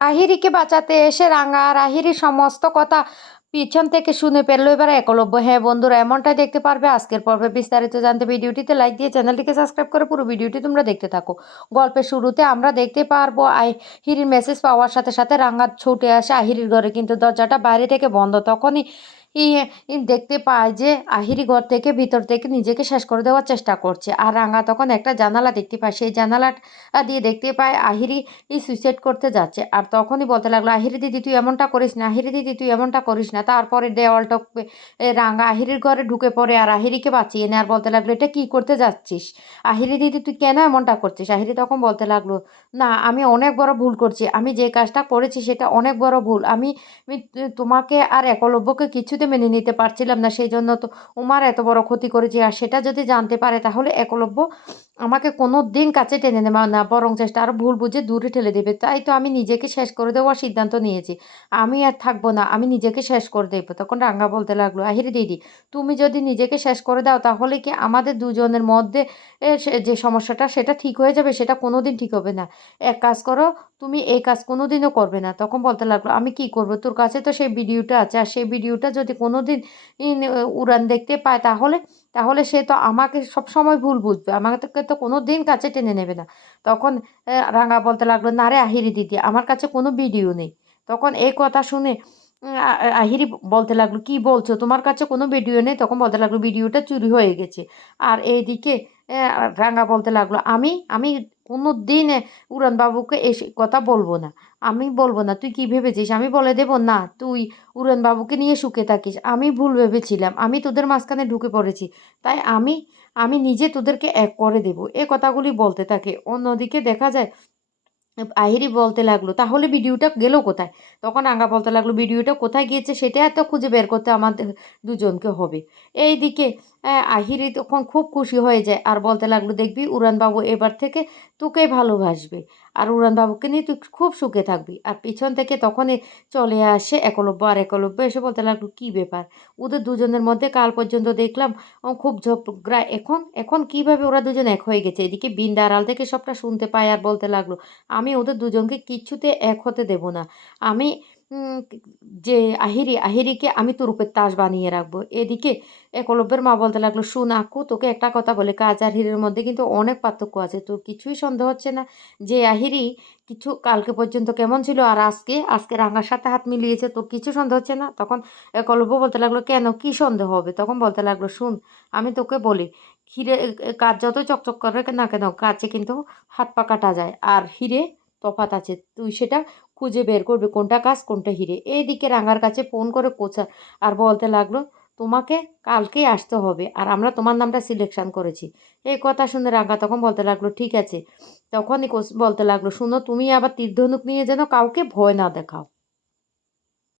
আহিরিকে বাঁচাতে এসে রাঙা আর আহিরি সমস্ত কথা পিছন থেকে শুনে পেল। এবার একলব্য হ্যাঁ বন্ধুরা, এমনটাই দেখতে পারবে। আজকের পর্বে বিস্তারিত জানতে ভিডিওটিতে লাইক দিয়ে চ্যানেলটিকে সাবস্ক্রাইব করে পুরো ভিডিওটি তোমরা দেখতে থাকো। গল্পের শুরুতে আমরা দেখতে পারব, আহিরির মেসেজ পাওয়ার সাথে সাথে রাঙা ছুটে আসে আহিরির ঘরে, কিন্তু দরজাটা বাইরে থেকে বন্ধ। তখনই দেখতে পায় যে আহিরি ঘর থেকে ভিতর থেকে নিজেকে শেষ করে দেওয়ার চেষ্টা করছে। আর রাঙা তখন একটা জানালা দেখতে পায়। সেই জানালাটা দিয়ে দেখতে পায় আহিরি সুইসাইড করতে যাচ্ছে। আর তখনই বলতে লাগল, আহিরি দিদি, তুই এমনটা করিস না, আহিরি দিদি, তুই এমনটা করিস না। তারপরে দেওয়ালটা রাঙা আহিরির ঘরে ঢুকে পড়ে আর আহিরিকে বাঁচিয়ে নেয়। আর বলতে লাগল, এটা কি করতে যাচ্ছিস? আহিরি দিদি, তুই কেন এমনটা করছিস? আহিরি তখন বলতে লাগল, না, আমি অনেক বড় ভুল করছি। আমি যে কাজটা করেছি সেটা অনেক বড় ভুল। আমি তোমাকে আর একলব্যকে কিছুতে মেনে নিতে পারছিলাম না, সেই জন্য তো উমার এত বড় ক্ষতি করেছি। আর সেটা যদি জানতে পারে, তাহলে একলব্য আমাকে কোনো দিন কাছে টেনে নেবে না, বরং চেষ্টা আরও ভুল বুঝে দূরে ঠেলে দেবে। তাই তো আমি নিজেকে শেষ করে দেওয়ার সিদ্ধান্ত নিয়েছি। আমি আর থাকব না, আমি নিজেকে শেষ করে দেবো। তখন রাঙ্গা বলতে লাগল, আহিরে দিদি, তুমি যদি নিজেকে শেষ করে দাও, তাহলে কি আমাদের দুজনের মধ্যে যে সমস্যাটা, সেটা ঠিক হয়ে যাবে? সেটা কোনো দিন ঠিক হবে না। এক কাজ করো, তুমি এই কাজ কোনো দিনও করবে না। তখন বলতে লাগল, আমি কি করব? তোর কাছে তো সেই ভিডিওটা আছে, আর সেই ভিডিওটা যদি কোনো দিন উড়ান দেখতে পায়, তাহলে তাহলে সে তো আমাকে সব সময় ভুল বুঝবে। আমাকে তো কোনো দিন কাছে টেনে নেবে না। তখন রাঙা বলতে লাগল, না রে আহিরি দিদি, আমার কাছে কোনো ভিডিও নেই। তখন এই কথা শুনে আহিরি বলতে লাগল, কি বলছো? তোমার কাছে কোনো ভিডিও নেই? তখন বলতে লাগল, ভিডিওটা চুরি হয়ে গেছে। আর এইদিকে রাঙা বলতে লাগল, আমি আমি কোনো দিন উড়ানবাবুকে এসে কথা বলব না। আমি বলব না, তুই কি ভেবেছিস? আমি বলে দেবো, না, তুই উড়ানবাবুকে নিয়ে সুখে থাকিস। আমি ভুল ভেবেছিলাম। আমি তোদের মাঝখানে ঢুকে পড়েছি। তাই আমি আমি নিজে তোদেরকে এক করে দেব। এ কথাগুলি বলতে থাকে। অন্যদিকে দেখা যায় আহিরি বলতে লাগল, তাহলে ভিডিওটা গেল কোথায়? তখন আঙ্গা বলতে লাগল, ভিডিওটা কোথায় গিয়েছে সেটা এত খুঁজে বের করতে আমাদের দুজনকে হবে। এই দিকে আহিরি তখন খুব খুশি হয়ে যায়। আর বলতে লাগল, দেখবি, উড়ানবাবু এবার থেকে তোকে ভালোবাসবে। আর উড়ানবাবুকে নিয়ে তুই খুব সুখে থাকবি। আর পিছন থেকে তখনই চলে আসে একলব্য আর একলব্য। এসে বলতে লাগল, কী ব্যাপার? ওদের দুজনের মধ্যে কাল পর্যন্ত দেখলাম খুব ঝগড়া। এখন এখন কীভাবে ওরা দুজন এক হয়ে গেছে? এদিকে বিন্দা আড়াল থেকে সবটা শুনতে পায় আর বলতে লাগল, আমি ওদের দুজনকে কিচ্ছুতে এক হতে দেব না। আমি যে আহিরি, আহিরিকে আমি তো রূপের তাস বানিয়ে রাখব। এদিকে একলব্যের মা বলতে লাগল, শুন আকু, তোকে একটা কথা বলে। কাজ আর হিরের মধ্যে কিন্তু অনেক পার্থক্য আছে। তোর কিছুই সন্দেহ হচ্ছে না যে আহিরি কিছু কালকে পর্যন্ত কেমন ছিল আর আজকে? আজকে রাঙার সাথে হাত মিলিয়েছে, তোর কিছু সন্দেহ হচ্ছে না? তখন একলব্য বলতে লাগল, কেন? কি সন্দেহ হবে? তখন বলতে লাগল, শুন, আমি তোকে বলি, হিরে কাজ যত চকচক করে না কেন কাছে কিন্তু হাত পা কাটা যায়। আর হিরে তফাত আছে। তুই সেটা খুঁজে বের করবে, কোনটা কাজ কোনটা হিরে। এইদিকে রাঙার কাছে ফোন করে কোচা আর বলতে লাগল, তোমাকে কালকেই আসতে হবে আর আমরা তোমার নামটা সিলেকশন করেছি। এই কথা শুনে রাঙ্গা তখন বলতে লাগল, ঠিক আছে। তখনই বলতে লাগল, শুনো, তুমি আবার তীর্ধনুক নিয়ে যেন কাউকে ভয় না দেখাও।